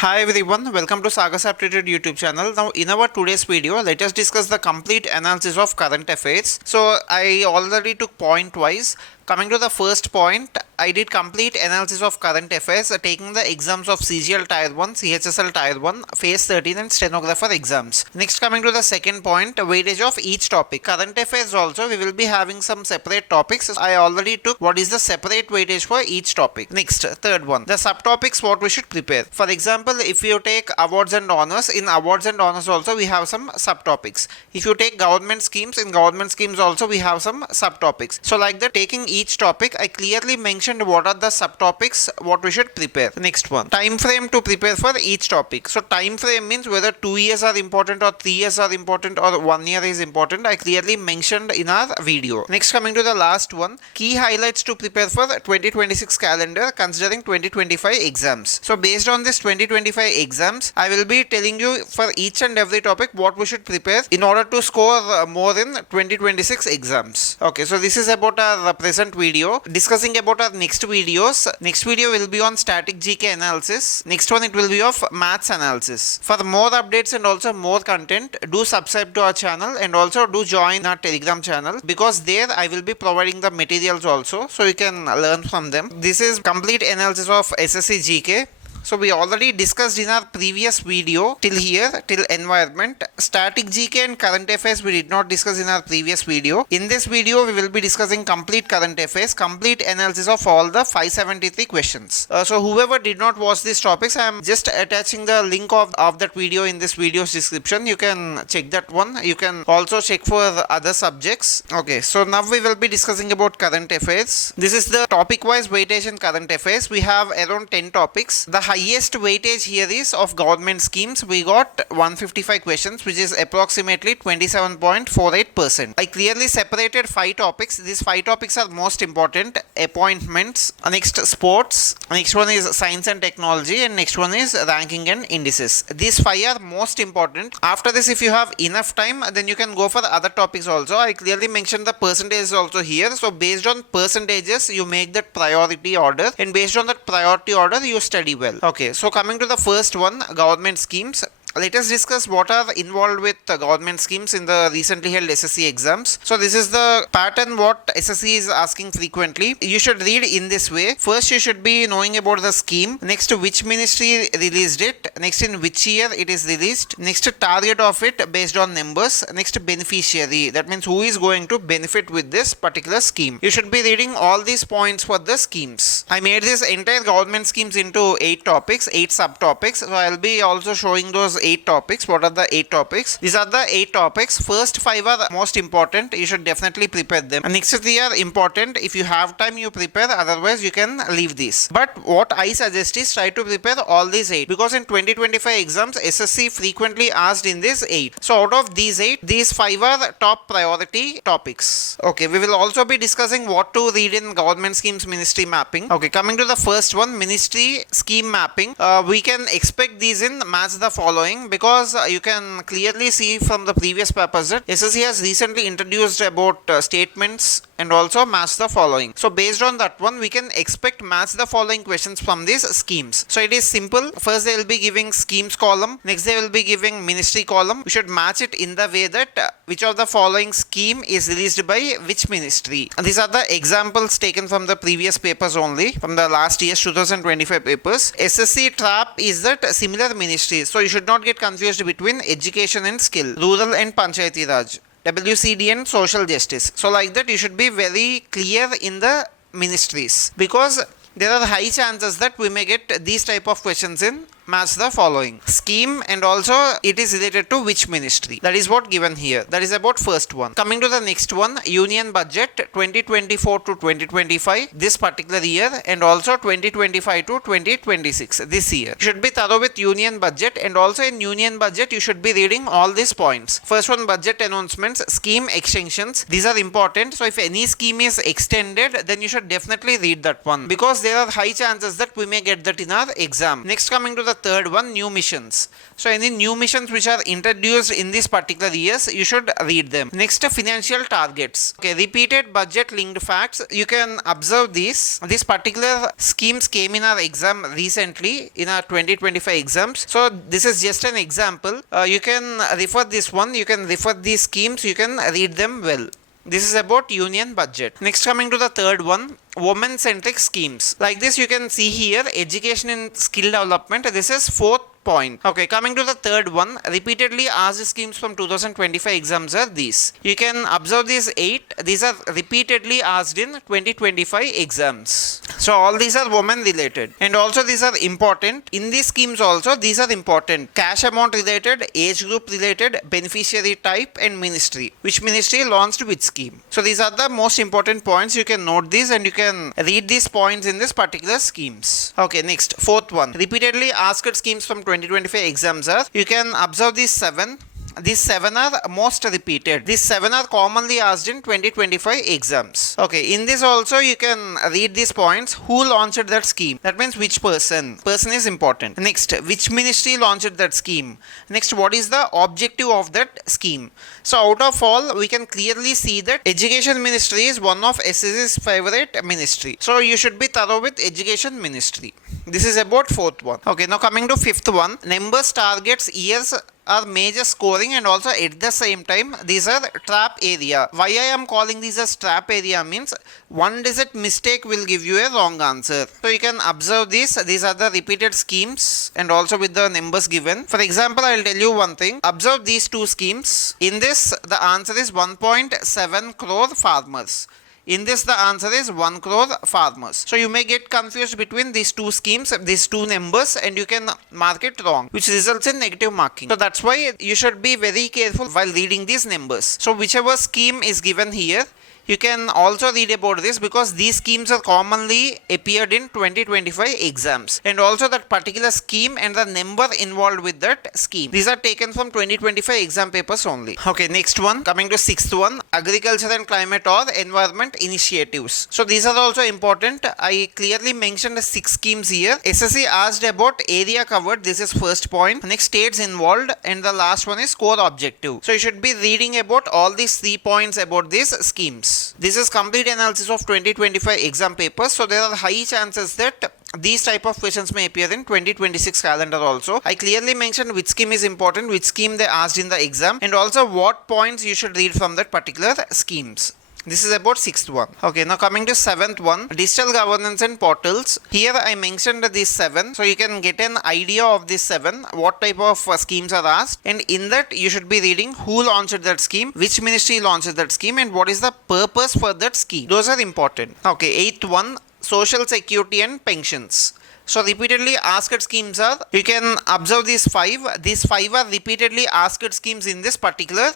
Hi everyone, welcome to Sagas Aptitude YouTube channel. Now in our today's video, let us discuss the complete analysis of current affairs. So I already took point wise. Coming to the first point, I did complete analysis of current affairs taking the exams of CGL Tier 1, Chsl Tier 1, PHASE-13 and stenographer exams. Next, coming to the second point, weightage of each topic. Current affairs also, we will be having some separate topics. I already took what is the separate weightage for each topic. Next, third one, the subtopics what we should prepare. For example, if you take awards and honors, in awards and honors also we have some subtopics. If you take government schemes, in government schemes also we have some subtopics. So like that, taking each topic, I clearly mentioned what are the subtopics what we should prepare. Next one, time frame to prepare for each topic. So time frame means whether 2 years are important or 3 years are important or 1 year is important. I clearly mentioned in our video. Next, coming to the last one, key highlights to prepare for 2026 calendar considering 2025 exams. So based on this 2025 exams, I will be telling you for each and every topic what we should prepare in order to score more in 2026 exams. Okay, so this is about our present video. Discussing about our next videos. Next video will be on static GK analysis. Next one it will be of maths analysis. For more updates and also more content, do subscribe to our channel and also do join our Telegram channel, because there I will be providing the materials also, so you can learn from them. This is complete analysis of Ssc GK. So we already discussed in our previous video till here, till environment. Static GK and current affairs we did not discuss in our previous video. In this video we will be discussing complete current affairs, complete analysis of all the 573 questions. So whoever did not watch these topics, I am just attaching the link of that video in this video's description. You can check that one. You can also check for other subjects. Okay, so now we will be discussing about current affairs. This is the topic wise weightage in current affairs. We have around 10 topics. The highest weightage here is of government schemes. We got 155 questions, which is approximately 27.48%. I clearly separated 5 topics. These 5 topics are most important. Appointments, next sports, next one is science and technology, and next one is ranking and indices. These 5 are most important. After this, if you have enough time, then you can go for other topics also. I clearly mentioned the percentages also here. So based on percentages, you make that priority order, and based on that priority order, you study well. Okay, so coming to the first one, government schemes. Let us discuss what are involved with government schemes in the recently held SSC exams. So this is the pattern what SSC is asking frequently. You should read in this way. First, you should be knowing about the scheme. Next, which ministry released it. Next, in which year it is released. Next, target of it based on numbers. Next, beneficiary. That means who is going to benefit with this particular scheme. You should be reading all these points for the schemes. I made this entire government schemes into 8 topics, 8 subtopics. So I will be also showing those 8 topics. What are the 8 topics? These are the 8 topics. First 5 are most important. You should definitely prepare them. And next 3 are important. If you have time, you prepare. Otherwise, you can leave these. But what I suggest is try to prepare all these 8, because in 2025 exams, SSC frequently asked in these 8. So out of these 8, these 5 are top priority topics. Okay, we will also be discussing what to read in government schemes ministry mapping. Okay, coming to the first one, ministry scheme mapping. We can expect these in match the following, because you can clearly see from the previous papers that SSC has recently introduced about statements and also match the following. So based on that one, we can expect match the following questions from these schemes. So it is simple. First they will be giving schemes column. Next they will be giving ministry column. We should match it in the way that which of the following scheme is released by which ministry. And these are the examples taken from the previous papers only, from the last year's 2025 papers. SSC trap is that similar ministries. So you should not get confused between education and skill, rural and panchayati raj, WCD and social justice. So like that, you should be very clear in the ministries, because there are high chances that we may get these type of questions in match the following scheme, and also it is related to which ministry. That is what given here. That is about first one. Coming to the next one, union budget 2024 to 2025, this particular year, and also 2025 to 2026, this year. You should be thorough with union budget, and also in union budget you should be reading all these points. First one, budget announcements, scheme extensions. These are important. So if any scheme is extended, then you should definitely read that one, because there are high chances that we may get that in our exam. Next, coming to the third one, new missions. So any new missions which are introduced in this particular years, you should read them. Next, financial targets. Okay, repeated budget linked facts. You can observe these. These particular schemes came in our exam recently in our 2025 exams. So this is just an example. You can refer this one. You can refer these schemes. You can read them well. This is about union budget. Next, coming to the third one, women centric schemes. Like this, you can see here education and skill development. This is fourth point. Okay, coming to the third one, repeatedly asked schemes from 2025 exams are these. You can observe these 8. These are repeatedly asked in 2025 exams. So all these are women related, and also these are important. In these schemes also these are important. Cash amount related, age group related, beneficiary type, and ministry. Which ministry launched which scheme. So these are the most important points. You can note these and you can read these points in this particular schemes. Okay, next, fourth one, repeatedly asked schemes from 2025 exams are. You can observe these 7. These 7 are most repeated. These 7 are commonly asked in 2025 exams. Okay, in this also you can read these points. Who launched that scheme? That means which person. Person is important. Next, which ministry launched that scheme? Next, what is the objective of that scheme? So out of all, we can clearly see that education ministry is one of SSC's favorite ministry. So you should be thorough with education ministry. This is about fourth one. Okay, now coming to fifth one, numbers, targets, years are major scoring, and also at the same time these are trap area. Why I am calling these as trap area means one digit mistake will give you a wrong answer. So you can observe these. These are the repeated schemes and also with the numbers given. For example, I will tell you one thing. Observe these two schemes. In this, the answer is 1.7 crore farmers. In this, the answer is 1 crore farmers. So you may get confused between these two schemes, these two numbers, and you can mark it wrong, which results in negative marking. So that's why you should be very careful while reading these numbers. So whichever scheme is given here, you can also read about this, because these schemes are commonly appeared in 2025 exams, and also that particular scheme and the number involved with that scheme. These are taken from 2025 exam papers only. Okay, next one, coming to sixth one, agriculture and climate or environment initiatives. So these are also important. I clearly mentioned 6 schemes here. SSC asked about area covered. This is first point. Next, states involved, and the last one is core objective. So you should be reading about all these 3 points about these schemes. This is complete analysis of 2025 exam papers. So there are high chances that these type of questions may appear in 2026 calendar also. I clearly mentioned which scheme is important, which scheme they asked in the exam, and also what points you should read from that particular schemes. This is about 6th one. Okay, now coming to 7th one, digital governance and portals. Here I mentioned these 7, so you can get an idea of these 7, what type of schemes are asked, and in that you should be reading who launched that scheme, which ministry launched that scheme, and what is the purpose for that scheme. Those are important. Okay, 8th one, social security and pensions. So repeatedly asked schemes are, you can observe these 5. These 5 are repeatedly asked schemes in this particular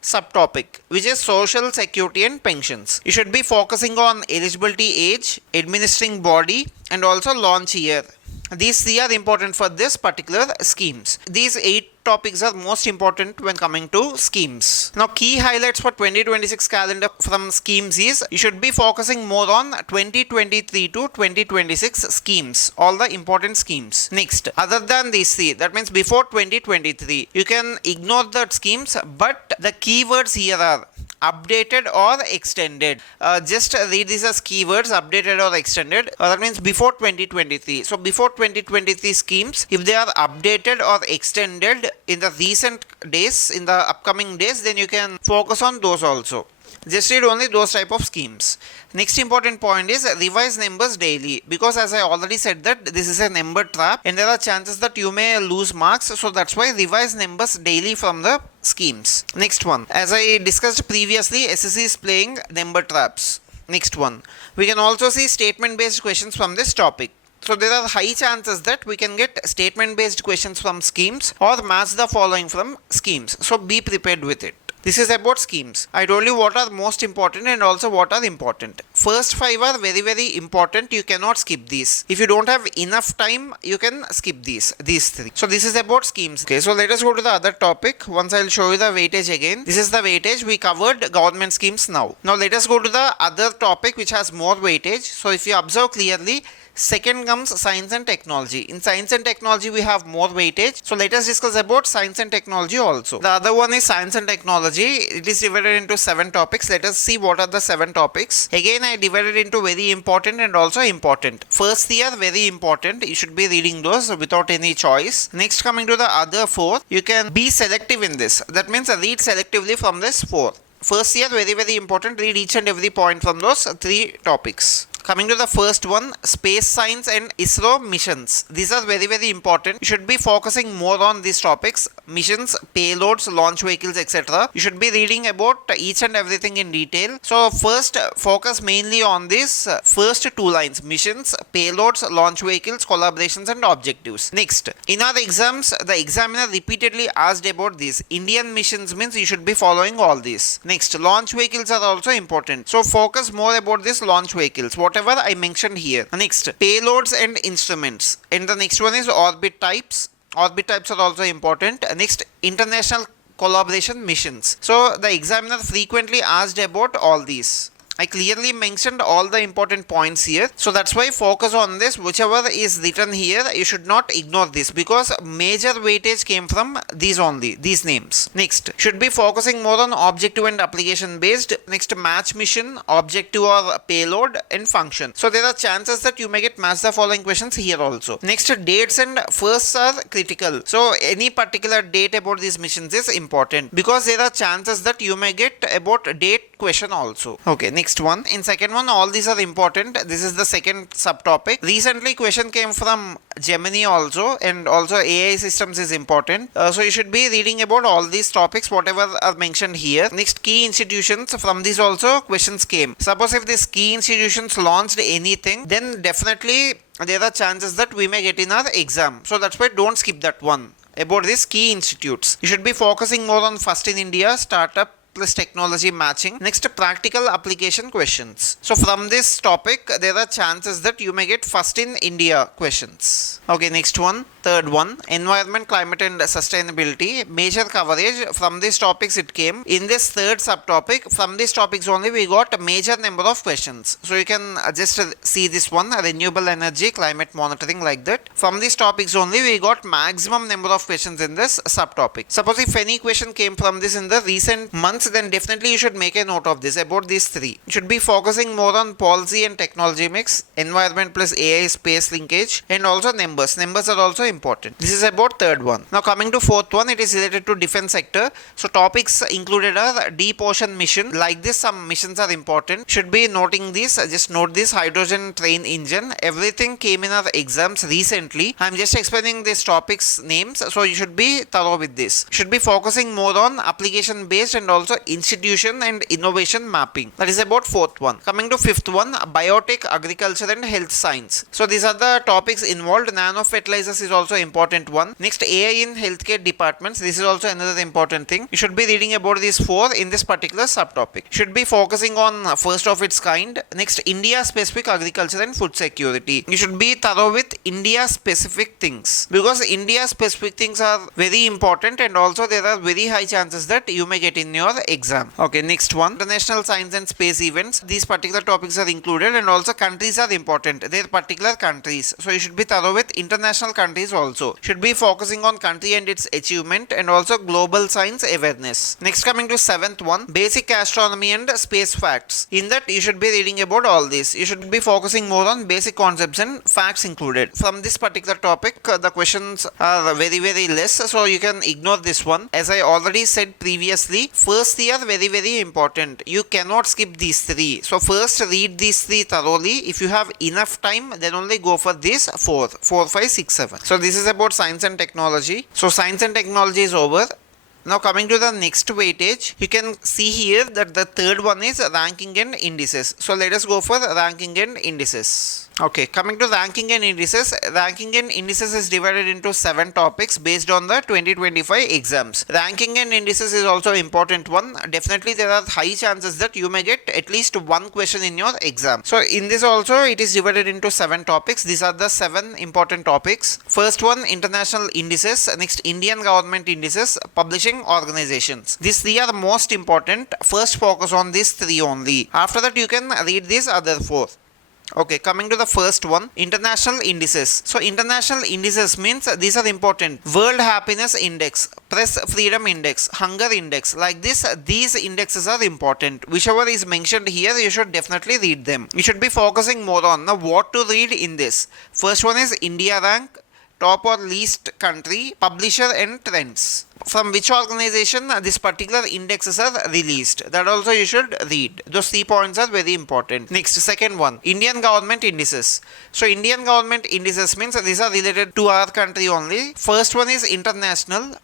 subtopic, which is social security and pensions. You should be focusing on eligibility age, administering body, and also launch year. These 3 are important for this particular schemes. These 8 topics are most important when coming to schemes. Now, key highlights for 2026 calendar from schemes is, you should be focusing more on 2023 to 2026 schemes, all the important schemes. Next, other than these 3, that means before 2023, you can ignore the schemes, but the keywords here are updated or extended. Just read these as keywords, updated or extended. That means before 2023. So before 2023 schemes, if they are updated or extended in the recent days, in the upcoming days, then you can focus on those also. Just read only those type of schemes. Next important point is revise numbers daily, because as I already said that this is a number trap and there are chances that you may lose marks, so that's why revise numbers daily from the schemes. Next one, as I discussed previously, SSC is playing number traps. Next one, we can also see statement based questions from this topic. So there are high chances that we can get statement based questions from schemes or match the following from schemes. So be prepared with it. This is about schemes. I told you what are most important and also what are important. First 5 are very, very important. You cannot skip these. If you don't have enough time, you can skip these 3. So this is about schemes. Okay, so let us go to the other topic. Once I will show you the weightage again. This is the weightage. We covered government schemes now. Now let us go to the other topic which has more weightage. So if you observe clearly, Second comes science and technology. In science and technology, we have more weightage. So let us discuss about science and technology also. The other one is science and technology. It is divided into 7 topics. Let us see what are the 7 topics. Again, I divided into very important and also important. First year, very important. You should be reading those without any choice. Next, coming to the other 4, you can be selective in this. That means read selectively from this 4. First year, very important. Read each and every point from those 3 topics. Coming to the first one, space science and ISRO missions. These are very important. You should be focusing more on these topics: missions, payloads, launch vehicles, etc. You should be reading about each and everything in detail. So first, focus mainly on these first 2 lines: missions, payloads, launch vehicles, collaborations and objectives. Next, in our exams, the examiner repeatedly asked about this. Indian missions means you should be following all these. Next, launch vehicles are also important. So focus more about this launch vehicles, whatever I mentioned here. Next, payloads and instruments. And the next one is orbit types. Orbit types are also important. Next, international collaboration missions. So the examiner frequently asked about all these. I clearly mentioned all the important points here. So that's why focus on this. Whichever is written here, you should not ignore this, because major weightage came from these only, these names. Next, should be focusing more on objective and application based. Next, match mission, objective or payload and function. So there are chances that you may get match the following questions here also. Next, dates and firsts are critical. So any particular date about these missions is important, because there are chances that you may get about date question also. Okay, next one. In second one, all these are important. This is the second subtopic. Recently question came from Gemini also, and also AI systems is important. So you should be reading about all these topics, whatever are mentioned here. Next, key institutions. From these also questions came. Suppose if these key institutions launched anything, then definitely there are chances that we may get in our exam. So that's why don't skip that one. About these key institutes, you should be focusing more on first in India, startup plus technology matching. Next, practical application questions. So from this topic, there are chances that you may get first in India questions. Okay, next one. Third one, environment, climate and sustainability. Major coverage. From these topics it came. In this third subtopic, from these topics only we got a major number of questions. So you can just see this one, renewable energy, climate monitoring, like that. From these topics only we got maximum number of questions in this subtopic. Suppose if any question came from this in the recent months, then definitely you should make a note of this, about these 3. You should be focusing more on policy and technology mix, environment plus AI space linkage, and also numbers. Numbers are also important. This is about third one. Now coming to fourth one, it is related to defense sector. So topics included are deep ocean mission. Like this, some missions are important. Should be noting this. Just note this: hydrogen train engine. Everything came in our exams recently. I'm just explaining these topics names, so you should be thorough with this. Should be focusing more on application based and also institution and innovation mapping. That is about fourth one. Coming to fifth one, biotech, agriculture and health science. So these are the topics involved. Nano fertilizers is also important one. Next, AI in healthcare departments. This is also another important thing. You should be reading about these 4 in this particular subtopic. Should be focusing on first of its kind. Next, India specific agriculture and food security. You should be thorough with India specific things, because India specific things are very important, and also there are very high chances that you may get in your exam. Okay, next one, international science and space events. These particular topics are included, and also countries are important. They are particular countries, so you should be thorough with international countries also. Should be focusing on country and its achievement, and also global science awareness. Next, coming to 7th one, basic astronomy and space facts. In that you should be reading about all this. You should be focusing more on basic concepts and facts included. From this particular topic, the questions are very less, so you can ignore this one. As I already said previously, first year very important. You cannot skip these 3. So first read these 3 thoroughly. If you have enough time, then only go for this 4, 5, 6, 7. So this is about science and technology. So science and technology is over. Now coming to the next weightage, you can see here that the third one is ranking and indices. So let us go for ranking and indices. Okay, coming to ranking and indices. Ranking and indices is divided into 7 topics based on the 2025 exams. Ranking and indices is also important one. Definitely there are high chances that you may get at least 1 question in your exam. So in this also it is divided into 7 topics. These are the 7 important topics. First one, international indices. Next, Indian government indices, publishing organizations. These 3 are most important. First focus on these 3 only. After that you can read these other 4. Okay, coming to the first one, international indices. So international indices means these are important. World Happiness Index, Press Freedom Index, Hunger Index. Like this, these indexes are important. Whichever is mentioned here, you should definitely read them. You should be focusing more on what to read in this. First one is India rank, top or least country, publisher and trends. From which organization this particular indexes are released. That also you should read. Those 3 points are very important. Next, second one, Indian government indices. So Indian government indices means these are related to our country only. First one is international.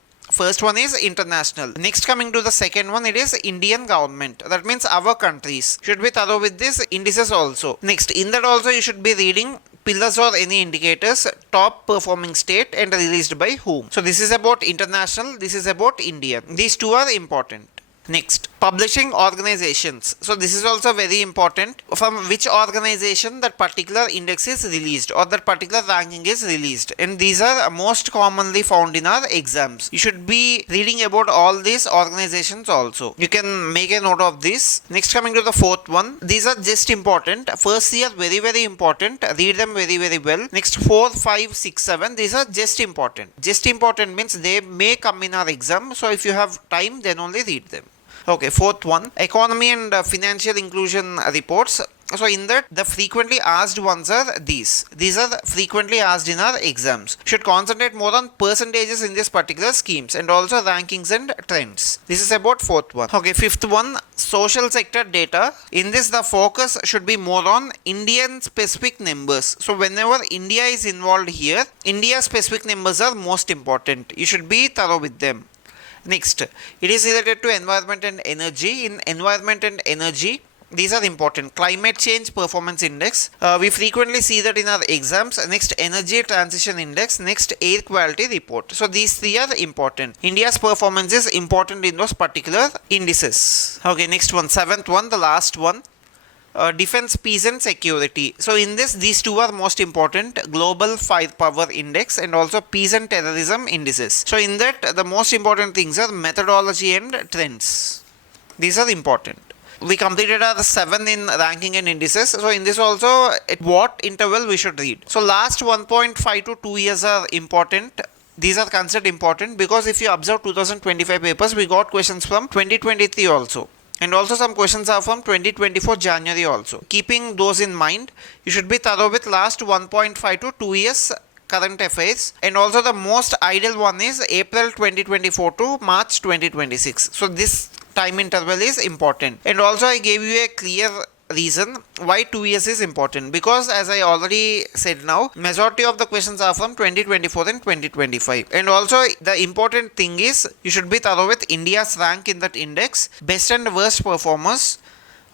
Next, coming to the second one, it is Indian government. That means our countries. Should be thorough with this indices also. Next, in that also you should be reading pillars or any indicators, top performing state and released by whom. So this is about international, this is about Indian. These two are important. Next, publishing organizations. So this is also very important. From which organization that particular index is released or that particular ranking is released. And these are most commonly found in our exams. You should be reading about all these organizations also. You can make a note of this. Next, coming to the fourth one. These are just important. First three are very, very important. Read them very, very well. Next, 4, 5, 6, 7. These are just important. Just important means they may come in our exam. So if you have time, then only read them. Okay, fourth one, economy and financial inclusion reports. So in that, the frequently asked ones are these. These are frequently asked in our exams. Should concentrate more on percentages in this particular schemes and also rankings and trends. This is about fourth one. Okay, fifth one, social sector data. In this, the focus should be more on Indian specific numbers. So whenever India is involved here, India specific numbers are most important. You should be thorough with them. Next, it is related to environment and energy. In environment and energy, these are important. Climate change performance index. We frequently see that in our exams. Next, energy transition index. Next, air quality report. So these three are important. India's performance is important in those particular indices. Okay, next one, seventh one, the last one. Defense, peace and security. So in this, these two are most important. Global Firepower Index and also peace and terrorism indices. So in that, the most important things are methodology and trends. These are important. We completed our 7 in ranking and indices. So in this also, at what interval we should read. So last 1.5 to 2 years are important. These are considered important because if you observe 2025 papers, we got questions from 2023 also. And also some questions are from 2024 January also. Keeping those in mind, you should be thorough with last 1.5 to 2 years current affairs. And also the most ideal one is April 2024 to March 2026. So this time interval is important. And also I gave you a clear reason why 2 years is important, because as I already said now, majority of the questions are from 2024 and 2025. And also the important thing is you should be thorough with India's rank in that index, best and worst performers,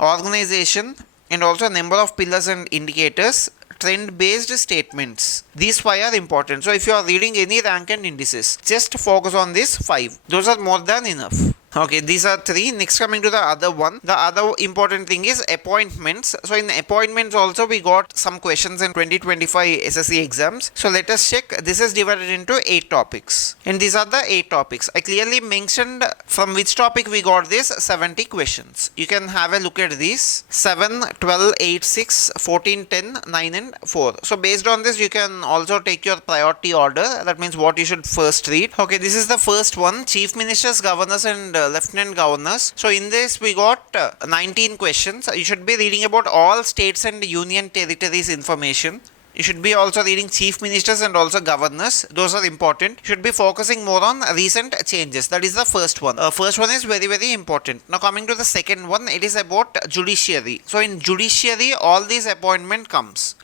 organization, and also number of pillars and indicators, trend based statements. These 5 are important. So if you are reading any rank and indices, just focus on these 5. Those are more than enough. Okay, these are 3. Next, coming to the other one. The other important thing is appointments. So in appointments also we got some questions in 2025 SSC exams. So let us check. This is divided into 8 topics. And these are the 8 topics. I clearly mentioned from which topic we got this 70 questions. You can have a look at these. 7, 12, 8, 6, 14, 10, 9 and 4. So based on this, you can also take your priority order. That means what you should first read. Okay, this is the first one. Chief Ministers, Governors and Lieutenant Governors. So in this we got 19 questions. You should be reading about all states and union territories information. You should be also reading chief ministers and also governors. Those are important. You should be focusing more on recent changes. That is the first one. First one is very, very important. Now coming to the second one, it is about judiciary. So in judiciary, all these appointment comes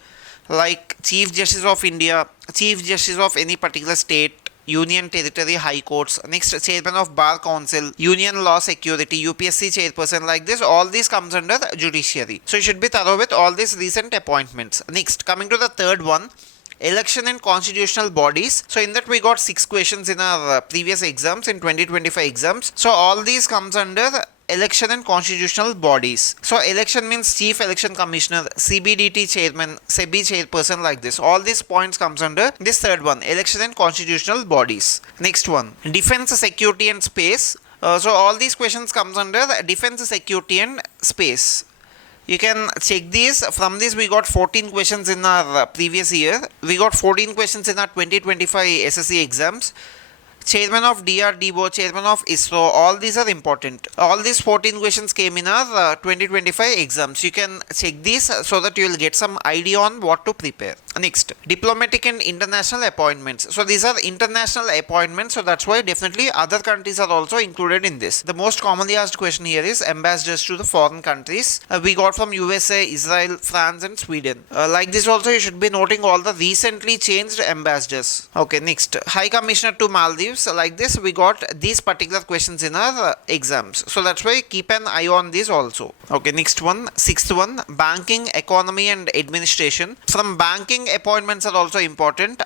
like Chief Justice of India, Chief Justice of any particular state, Union Territory High Courts, next Chairman of Bar Council, Union Law Security, UPSC Chairperson, like this, all these comes under judiciary. So you should be thorough with all these recent appointments. Next, coming to the third one, election and constitutional bodies. So in that we got 6 questions in our previous exams, in 2025 exams. So all these comes under election and constitutional bodies. So election means Chief Election Commissioner, CBDT Chairman, SEBI Chairperson, like this. All these points comes under this third one, election and constitutional bodies. Next one, defense, security and space. So all these questions comes under defense, security and space. You can check these. From this, we got 14 questions in our previous year. We got 14 questions in our 2025 SSC exams. Chairman of DRDO, Chairman of ISRO, all these are important. All these 14 questions came in our 2025 exams. You can check these so that you will get some idea on what to prepare. Next, diplomatic and international appointments. So these are international appointments, so that's why definitely other countries are also included in this. The most commonly asked question here is ambassadors to the foreign countries. We got from USA, Israel, France and Sweden. Like this also you should be noting all the recently changed ambassadors. Okay, next, High Commissioner to Maldives. Like this we got these particular questions in our exams, so that's why keep an eye on these also. Okay, next one, sixth one, banking, economy and administration. From banking, appointments are also important.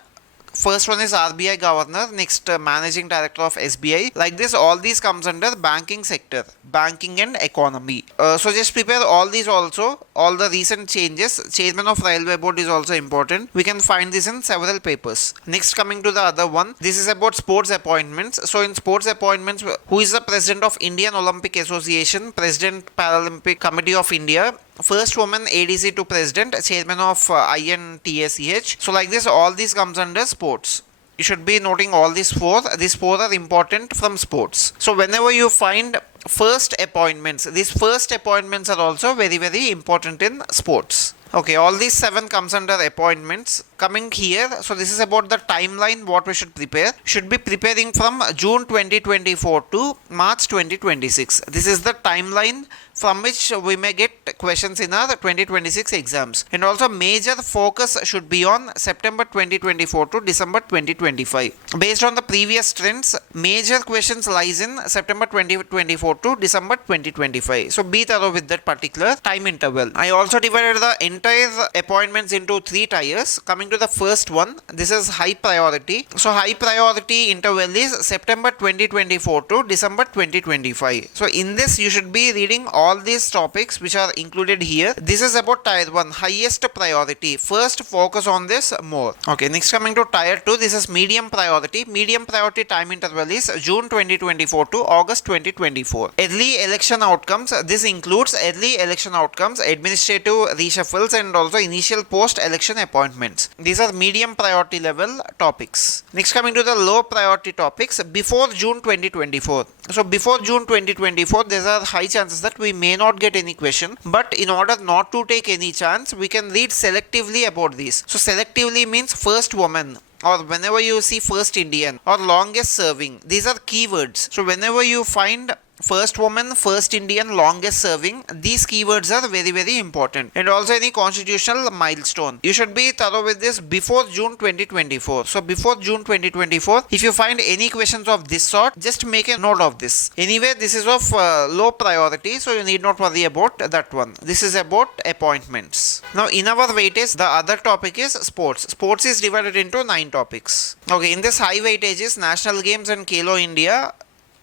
First one is RBI governor, next managing director of SBI. Like this, all these comes under banking sector, banking and economy. So just prepare all these also, all the recent changes. Chairman of railway board is also important. We can find this in several papers. Next, coming to the other one, this is about sports appointments. So in sports appointments, who is the president of Indian Olympic Association, president Paralympic Committee of India, first woman ADC to president, chairman of INTSEH. So like this, all these comes under sports. You should be noting all these four. These four are important from sports. So whenever you find first appointments, these first appointments are also very, very important in sports. Okay, all these 7 comes under appointments. Coming here, so this is about the timeline what we should prepare. Should be preparing from June 2024 to March 2026. This is the timeline from which we may get questions in our 2026 exams. And also major focus should be on September 2024 to December 2025. Based on the previous trends, major questions lies in September 2024 to December 2025. So be thorough with that particular time interval. I also divided the entire appointments into 3 tiers. Coming to the first one, this is high priority. So high priority interval is September 2024 to December 2025. So in this you should be reading all these topics which are included here. This is about tier 1, highest priority. First focus on this more. Okay, next coming to tier 2, this is medium priority. Medium priority time interval is June 2024 to August 2024. Early election outcomes, this includes early election outcomes, administrative reshuffles and also initial post election appointments. These are medium priority level topics. Next coming to the low priority topics before June 2024. So before June 2024 there are high chances that we may not get any question, but in order not to take any chance we can read selectively about these. So selectively means first woman, or whenever you see first Indian or longest serving, these are keywords. So whenever you find first woman, first Indian, longest serving, these keywords are very, very important. And also any constitutional milestone. You should be thorough with this before June 2024. So before June 2024, if you find any questions of this sort, just make a note of this. Anyway, this is of low priority, so you need not worry about that one. This is about appointments. Now in our weightage, the other topic is sports. Sports is divided into 9 topics. Okay, in this high weightage is National Games and Chsl India.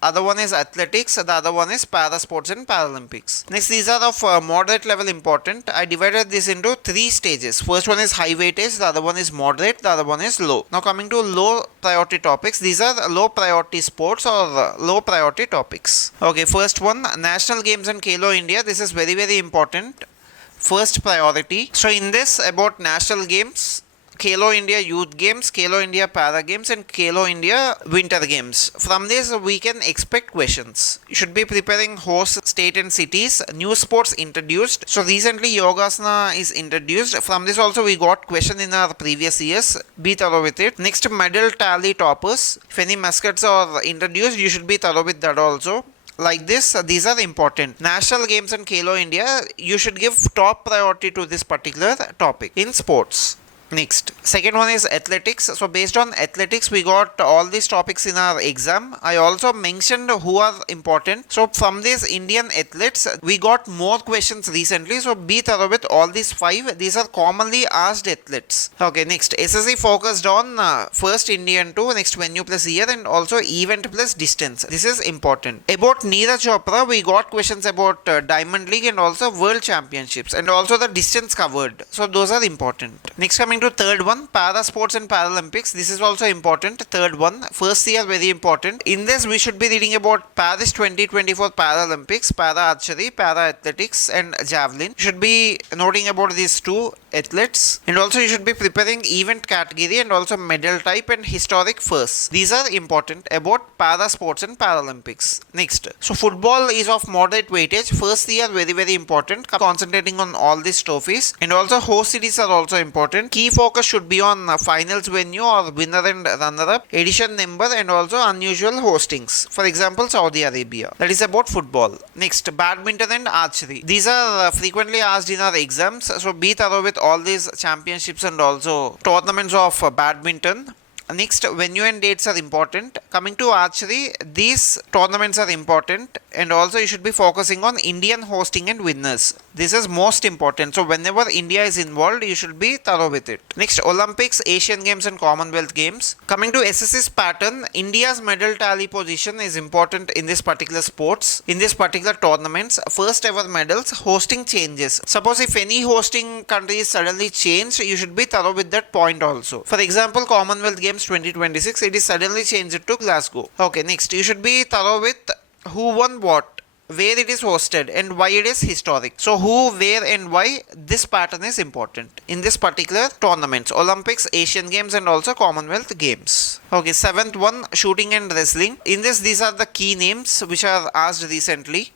Other one is athletics, the other one is para sports and Paralympics. Next, these are of moderate level important. I divided this into 3 stages. First one is high weightage, the other one is moderate, the other one is low. Now coming to low priority topics, these are low priority sports or low priority topics. Okay, first one, National Games and Chsl India. This is very, very important. First priority. So in this about National Games, Chsl India Youth Games, Chsl India Para Games and Chsl India Winter Games. From this we can expect questions. You should be preparing host state and cities, new sports introduced. So recently Yogasana is introduced. From this also we got question in our previous years. Be thorough with it. Next, medal tally toppers. If any mascots are introduced, you should be thorough with that also. Like this, these are important. National Games and Chsl India, you should give top priority to this particular topic in sports. Next, second one is athletics. So based on athletics we got all these topics in our exam. I also mentioned who are important. So from these Indian athletes we got more questions recently, so be thorough with all these 5. These are commonly asked athletes. Okay, next, SSC focused on first Indian to next venue plus year and also event plus distance. This is important. About Neeraj Chopra we got questions about Diamond League and also World Championships and also the distance covered. So those are important. Next, coming coming to third one, para sports and Paralympics. This is also important. Third one, first year very important. In this we should be reading about Paris 2024 Paralympics, para archery, para athletics and javelin. You should be noting about these two athletes, and also you should be preparing event category and also medal type and historic firsts. These are important about para sports and Paralympics. Next, so football is of moderate weightage. First year very important, concentrating on all these trophies, and also host cities are also important. Key focus should be on finals venue or winner and runner up, edition number and also unusual hostings, for example Saudi Arabia. That is about football. Next, badminton and archery. These are frequently asked in our exams, so be thorough with all these championships and also tournaments of badminton. Next, venue and dates are important. Coming to archery, these tournaments are important, and also you should be focusing on Indian hosting and winners. This is most important. So whenever India is involved, you should be thorough with it. Next, Olympics, Asian Games and Commonwealth Games. Coming to SSC's pattern, India's medal tally position is important in this particular sports. In this particular tournaments, first ever medals, hosting changes. Suppose if any hosting country is suddenly changed, you should be thorough with that point also. For example, Commonwealth Games 2026, it is suddenly changed to Glasgow. Okay, next, you should be thorough with who won what, where it is hosted and why it is historic. So who, where and why, this pattern is important in this particular tournaments, Olympics, Asian Games and also Commonwealth Games. Okay, seventh one, shooting and wrestling. In this, these are the key names which are asked recently.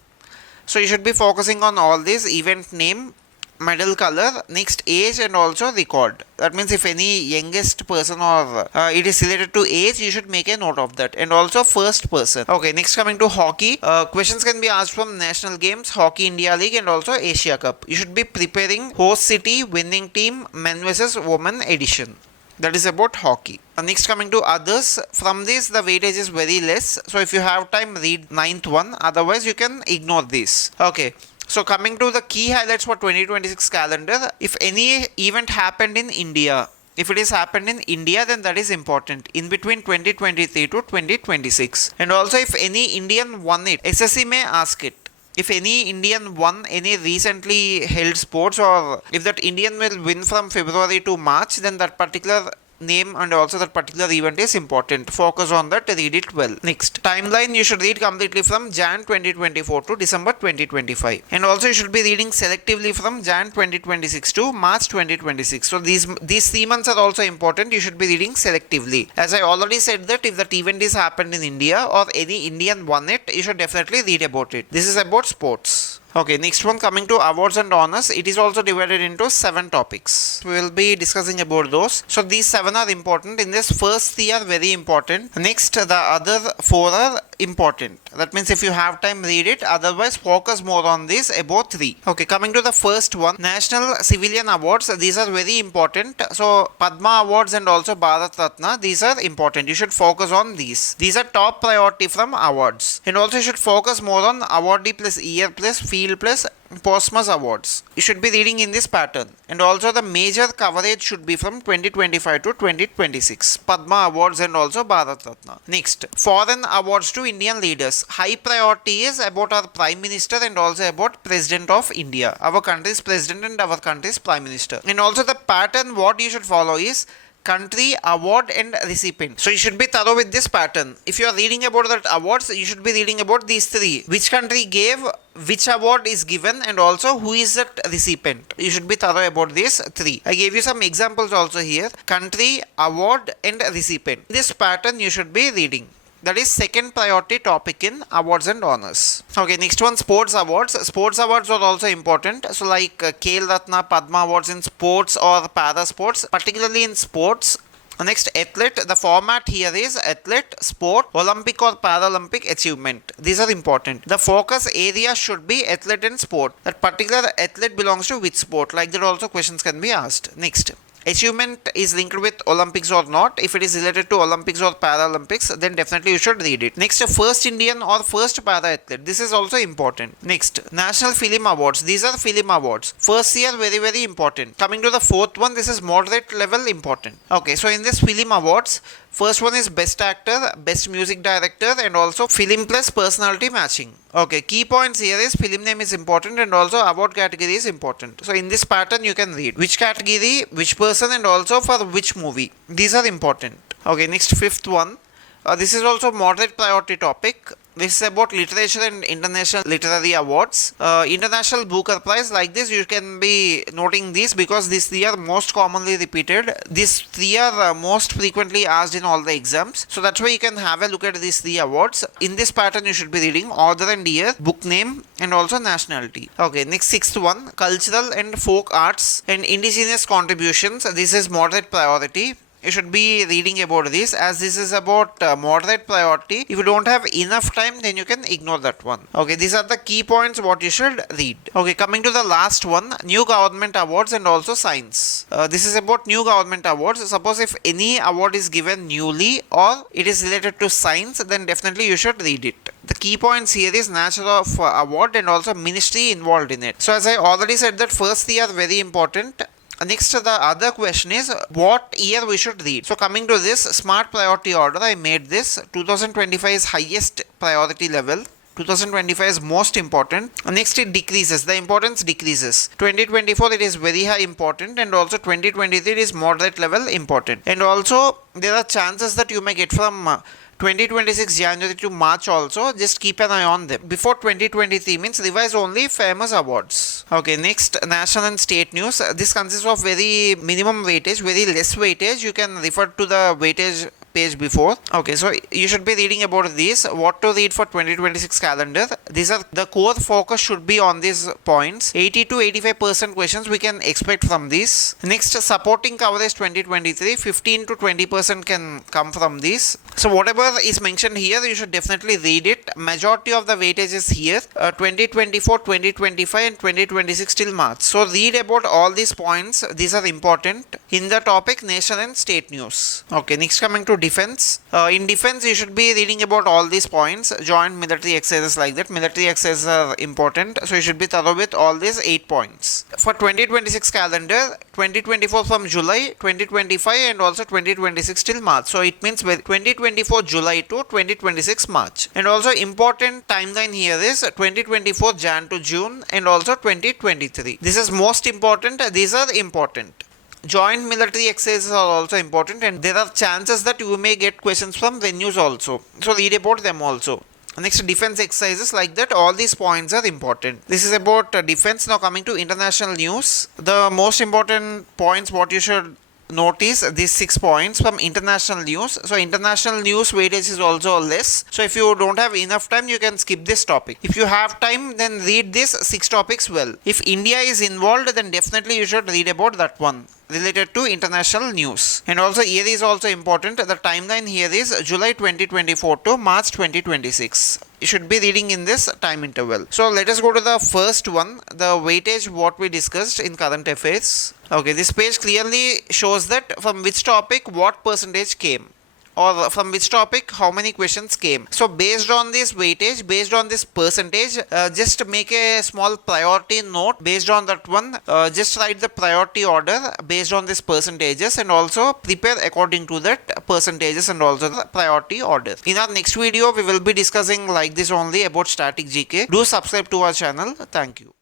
So you should be focusing on all these: event name, medal color, next age and also record. That means if any youngest person or it is related to age, you should make a note of that, and also first person. Okay, next coming to hockey. Questions can be asked from national games, Hockey India League and also Asia Cup. You should be preparing host city, winning team, men versus women edition. That is about hockey. Next coming to others. From this the weightage is very less, so if you have time read ninth one, otherwise you can ignore this. Okay, so coming to the key highlights for 2026 calendar. If any event happened in India, if it is happened in India, then that is important in between 2023 to 2026. And also if any Indian won it, SSC may ask it. If any Indian won any recently held sports, or if that Indian will win from February to March, then that particular name and also that particular event is important. Focus on that, read it well. Next, timeline you should read completely from Jan 2024 to December 2025, and also you should be reading selectively from Jan 2026 to March 2026. So these 3 months are also important. You should be reading selectively. As I already said that if that event is happened in India or any Indian won it, you should definitely read about it. This is about sports. Okay, next one coming to awards and honors. It is also divided into 7 topics. We will be discussing about those. So these 7 are important. In this first 3 are very important. Next, the other 4 are important. That means if you have time, read it. Otherwise, focus more on this about 3. Okay, coming to the first one, National Civilian Awards. These are very important. So Padma Awards and also Bharat Ratna, these are important. You should focus on these. These are top priority from awards. And also you should focus more on awardee plus year plus field plus posthumous awards. You should be reading in this pattern. And also the major coverage should be from 2025 to 2026. Padma Awards and also Bharat Ratna. Next, foreign awards to Indian leaders. High priority is about our Prime Minister and also about President of India. Our country's President and our country's Prime Minister. And also the pattern what you should follow is country, award and recipient. So you should be thorough with this pattern. If you are reading about that awards, you should be reading about these 3. Which country gave, which award is given, and also who is that recipient. You should be thorough about these 3. I gave you some examples also here. Country, award and recipient. This pattern you should be reading. That is second priority topic in awards and honors. Okay, next one, sports awards. Sports awards are also important. So like Khel Ratna, Padma Awards in sports or para sports, particularly in sports. Next, athlete. The format here is athlete, sport, Olympic or Paralympic achievement. These are important. The focus area should be athlete and sport. That particular athlete belongs to which sport? Like that also questions can be asked. Next, achievement is linked with Olympics or not. If it is related to Olympics or Paralympics, then definitely you should read it. Next, first Indian or first para athlete. This is also important. Next, National Film Awards. These are film awards. First year very important. Coming to the fourth one, this is moderate level important. Okay, so in this film awards, first one is best actor, best music director and also film plus personality matching. Okay, key points here is film name is important and also award category is important. So in this pattern you can read which category, which person person and also for which movie. These are important. Okay, next fifth one. This is also moderate priority topic. This is about literature and international literary awards. International Booker Prize, like this, you can be noting these because these three are most commonly repeated. These three are most frequently asked in all the exams. So that's why you can have a look at these three awards. In this pattern, you should be reading author and year, book name, and also nationality. Okay, next sixth one, cultural and folk arts and indigenous contributions. This is moderate priority. You should be reading about this, as this is about moderate priority. If you don't have enough time, then you can ignore that one. Okay, these are the key points what you should read. Okay, coming to the last one, new government awards and also science. This is about new government awards. Suppose if any award is given newly or it is related to science, then definitely you should read it. The key points here is nature of award and also ministry involved in it. So as I already said that first three are very important. Next, the other question is what year we should read. So coming to this smart priority order, I made this. 2025 is highest priority level. 2025 is most important. Next, it decreases. The importance decreases. 2024 it is very high important, and also 2023 it is moderate level important. And also there are chances that you may get from 2026 January to March also. Just keep an eye on them. Before 2023 means revise only famous awards. Okay, next, national and state news. This consists of very minimum weightage, very less weightage. You can refer to the weightage page before. Okay, so you should be reading about these. What to read for 2026 calendar. These are the core focus should be on these points. 80 to 85% questions we can expect from these. Next, supporting coverage 2023. 15 to 20% can come from these. So whatever is mentioned here, you should definitely read it. Majority of the weightage is here. 2024, 2025 and 2026 till March. So read about all these points. These are important in the topic nation and state news. Okay, next coming to defense. In defense, you should be reading about all these points. Joint military exercises like that. Military exercises are important. So you should be thorough with all these 8 points. For 2026 calendar, 2024 from July, 2025 and also 2026 till March. So it means 2024 July to 2026 March. And also important timeline here is 2024 Jan to June and also 2023. This is most important. These are important. Joint military exercises are also important, and there are chances that you may get questions from venues also. So read about them also. Next, defense exercises like that. All these points are important. This is about defense. Now coming to international news. The most important points what you should notice, these 6 points from international news. So international news weightage is also less. So if you don't have enough time, you can skip this topic. If you have time, then read these 6 topics well. If India is involved, then definitely you should read about that one related to international news. And also year is also important. The timeline here is July 2024 to March 2026. You should be reading in this time interval. So let us go to the first one, the weightage what we discussed in current affairs. Okay, this page clearly shows that from which topic what percentage came, or from which topic how many questions came. So based on this weightage, based on this percentage, just make a small priority note. Based on that one, just write the priority order based on these percentages, and also prepare according to that percentages and also the priority order. In our next video, we will be discussing like this only about static GK. Do subscribe to our channel. Thank you.